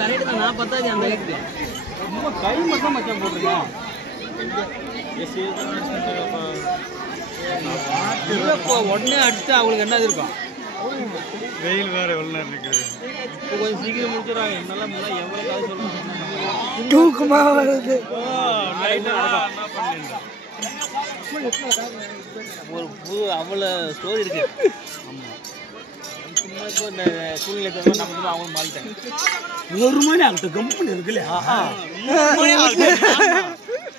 Correct தான். நான் பத்தாது அந்த லைட் ரொம்ப கை மட்டும் மச்சான் போட்டுருக்கேன். உடனே அடிச்சுட்டு அவங்களுக்கு என்ன இருக்கும்? வெயில் வேற எவ்வளோ நேரம் இருக்குது. இப்போ கொஞ்சம் சீக்கிரம் முடிச்சிடறாங்க. என்னால் முன்னாடி எவ்வளோ காசு சொல்லுவாங்க. தூக்கமா வருது. ஒரு புது அவ்வளோ ஸ்டோரி இருக்கு. சும்மா இப்போ இந்த சூழ்நிலை தவிர நம்ம சும்மா அவங்களும் மாறிட்டாங்க. 1 மணி ஆகட்டும் கம்பெனி இருக்குல்ல.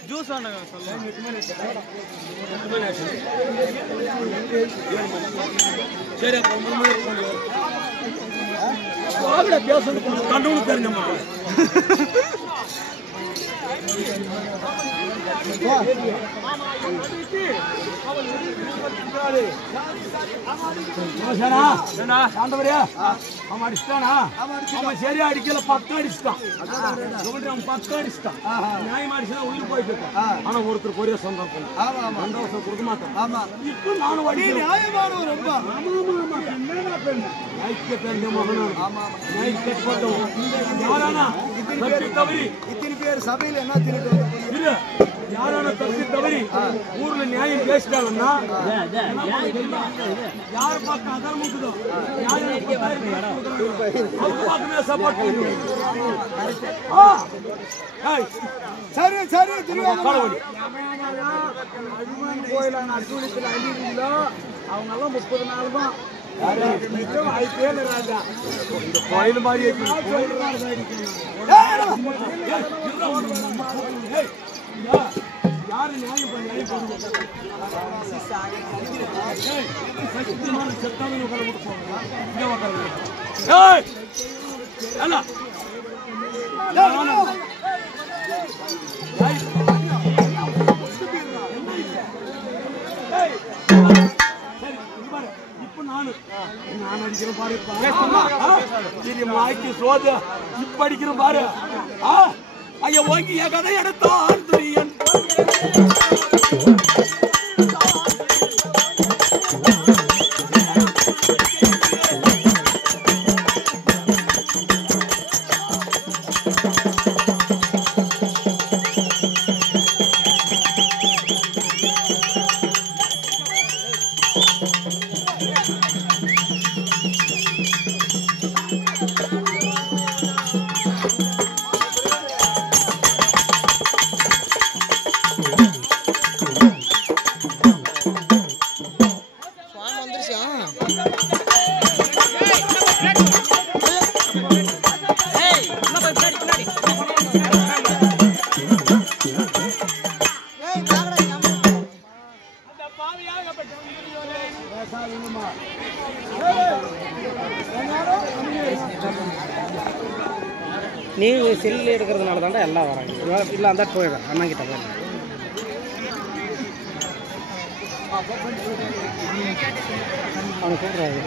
ஜூஸ் ஆன சரி பேசணும் கண்டுபிடி தெரிஞ்ச மாதிரி அவன் அடிச்சுட்டானா? அவன் சரியா அடிக்கல, 10 அடிச்சுட்டான். 10 அடிச்சுட்டான். நியாயமா அடிச்சுனா உள்ள போயிட்டு இருக்கான். ஆனா ஒருத்தர் பொரிய சொந்தம் சந்தோஷம் கொடுக்க மாட்டான். இப்போ நானும் ரொம்ப இத்தனை பேர் சபையில் என்ன திருட்டு யாரான தப்பி தவறி ஊர்ல நியாயம் பேசிட்டாங்கன்னா யார் பார்க்க அதான் முக்குதோ சப்போர்ட் சரி சரி கோயில அடிவுலத்தில் அழிவுங்களோ அவங்க எல்லாம் 30 நாள் தான் ஐபிஎல் ராஜா இந்த கோயில் மாதிரி யாரு நியாயம் பண்ணி செத்தாங்க இப்ப நான் அடிக்கிறேன் பாரு. மாய்க்கு சோது இப்ப அடிக்கிறேன் பாரு. ஐயா ஓங்கி என் கதை எடுத்தான் துரியன் நீ செல்லில் எடுக்கிறதுனால தாண்டா எல்லாம் வராங்க. இல்லை அந்த போயிடுறேன் அண்ணா கிட்ட போய் அவனை கூப்பிட்றாரு.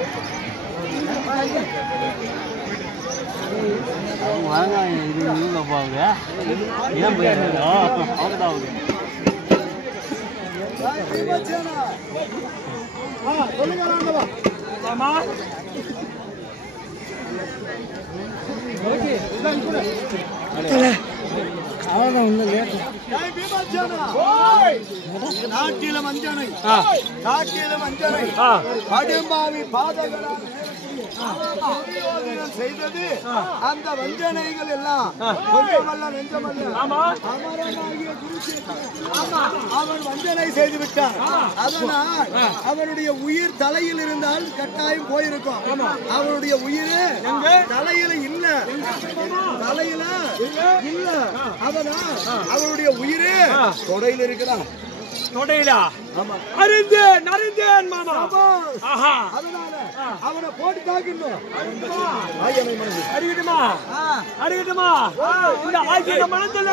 அவங்க வாங்க இது இவங்க போகுது ஏன் போயிடுறாங்க அவங்க தான் ஆகுது. அவ்வளோதான் ஒன்றும் லேட்டு. நாட்டில மஞ்சனை கடும்பாவி பாதகளால் செய்தது அந்த வஞ்சனைகள் எல்லாம் கொஞ்சமல்ல நெஞ்சமல்ல அமரனாகிய அவன் வஞ்சனை செய்து விட்டான். அதனால் அவனுடைய உயிர் தலையில் இருந்தால் கட்டாயம் போயிருக்கும். அவனுடைய உயிர் தலையில இல்ல அதனால் அவனுடைய உயிர் தொடையில் இருக்கிறான். தொடையிலா அறிந்தேன் அறிந்தேன் மாமா. அதனால அவனை போட்டு தாக்கணும். அடிக்கட்டுமா அடிக்கட்டுமா இந்த ஆகிய மனதில்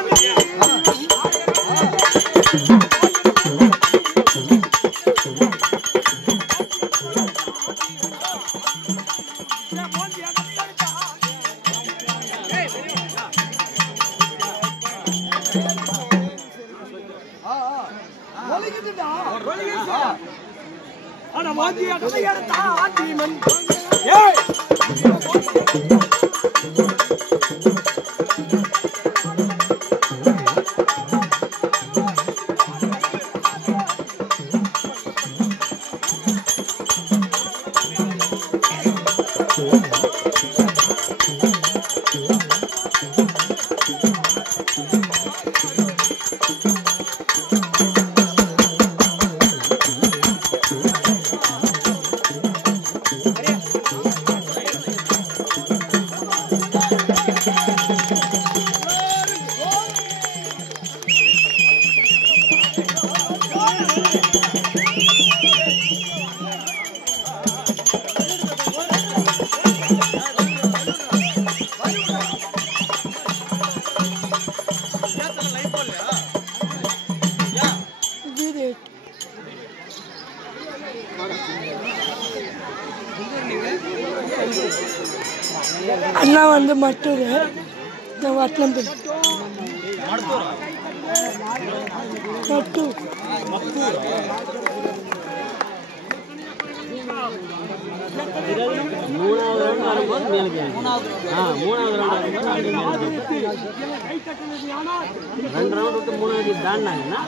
ஆனா வாங்கிய அண்ணா வந்து மட்டூர் இந்த வட்டலம்பேட் மட்டூர் மூணாவது ரவுண்ட் வரும்போது மேலுக்கு மூணாவது ரவுண்ட் வரும்போது 2 ரவுண்ட் விட்டு மூணாவது தாண்டினாங்கன்னா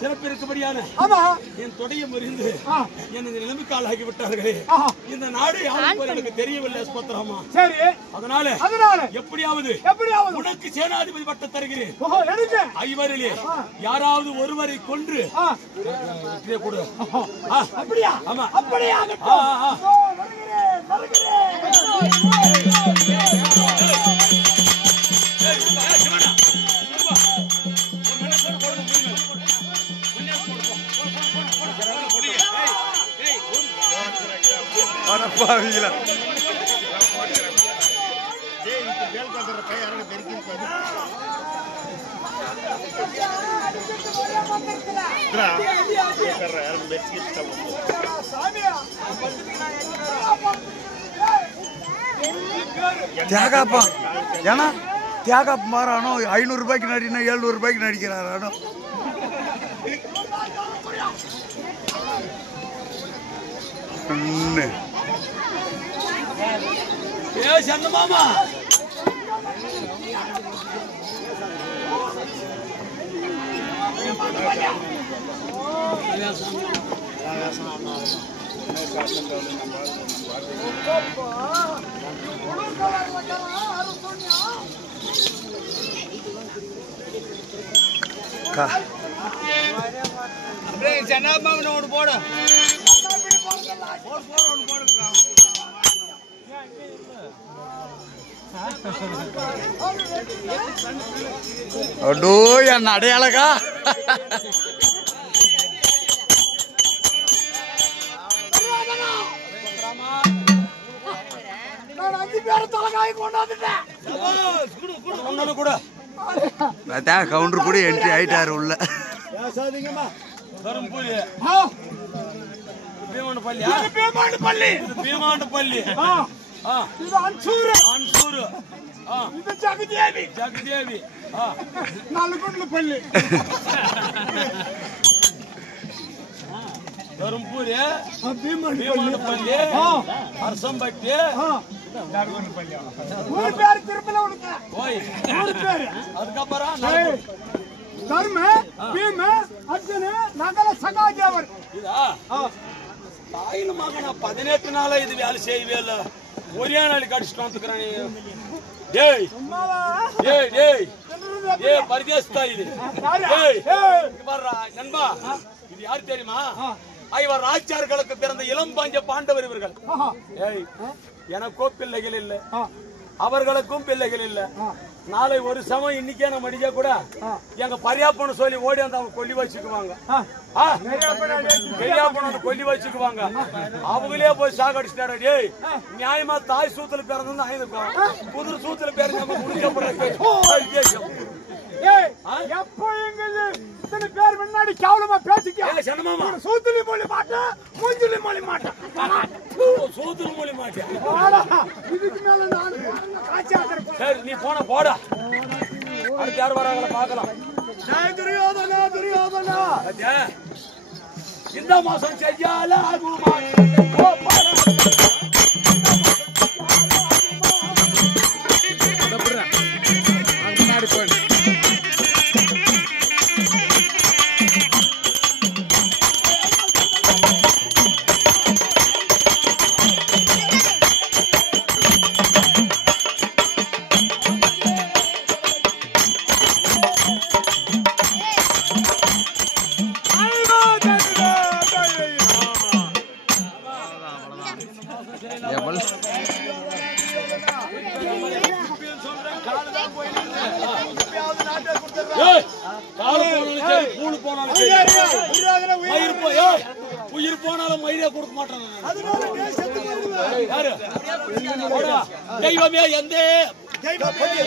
சிறப்பிற்கும்படியான என் தொடைய முறிந்து எனது நிலைமைக்கு ஆளாகி விட்டார்களே. இந்த நாடு யாரும் எனக்கு தெரியவில்லை அஸ்பத்ராமா. சரி, அதனால எப்படியாவது உனக்கு சேனாதிபதி பட்டம் தருகிறேன். ஐவரிலே யாராவது ஒருவரை கொன்று கொடு. அப்படியா? ஆமா, அப்படியே தியாகாப்பா ஏன்னா தியாகாப் மாறானோ 500 ரூபாய்க்கு நடினா 700 ரூபாய்க்கு நடிக்கிறாரானோ. மாமா ஒன்று போடு. அடோ என் அடையாளக்கா 5 பேரை தலைகாய் கொண்டாந்துட்டேன். கூட பார்த்தா கவுண்டர் கூட என்ட்ரி ஆயிட்டாரு உள்ள. பேசாதீங்கம்மா. தரும்புலி பீமாண்டப்பள்ளி இது அன்சூரு இது ஜகதேவி நல்குண்ட்ல பள்ளி தரும்புரி பீமாண்டப்பள்ளி அரசம்பட்டி ஊர் பேர் திருப்பல உனக்கு ஊர் பேர் அதுக்கப்புறம் தர்ம பீம அர்ஜுன நகல சகாதேவர் இதா தாயில மகனா 18 நாளா இது வேலை செய்யவே இல்ல. ஒரே நாளைக்கு அடிச்சுட்டு வந்துக்கிறான். டேய் டேய் டேய் ஏய் பரதேசத்தா இது. டேய் இங்க வர்றா நண்பா. இது யார் தெரியுமா? ஐவர் ராஜார்களுக்கு பிறந்த இளம் பாஞ்ச பாண்டவர் இவர்கள். ஏய் எனக்கோ பிள்ளைகள் இல்ல, அவர்களுக்கும் பிள்ளைகள் இல்ல. நாளை ஒரு சமயம் இன்னைக்கே நம்ம அடிக்க கூட எங்க பரியாப்பன்னு சொல்லி ஓடி வந்து அவங்க கொல்லி வச்சுக்குவாங்க. பெரியாப்பன்னு கொல்லி வச்சுக்குவாங்க. அவங்களே போய் சாகடிச்சிட்டாரு. டேய் நியாயமா தாய் சூத்துல பிறந்து ஆயிருக்கும், குதிரை சூத்துல பிறந்து எப்போ எங்க இத்தனை பேர் முன்னாடி கேவலமா பேசிக்க சூத்துலி மொழி மாட்டேன் மூஞ்சிலி மொழி மாட்டேன் சூத்துல மொழி மாட்டேன். இதுக்கு மேல நான் சரி நீ போன போடா. அடுத்து யார் வராங்கள பாக்கலாம். துரியோதனா துரியோதனா இந்த மாசம் செய்யால ஆகுமா உயிர் போனாலும் மயிரே கொடுக்க மாட்டாங்க. தெய்வமே எந்த போய்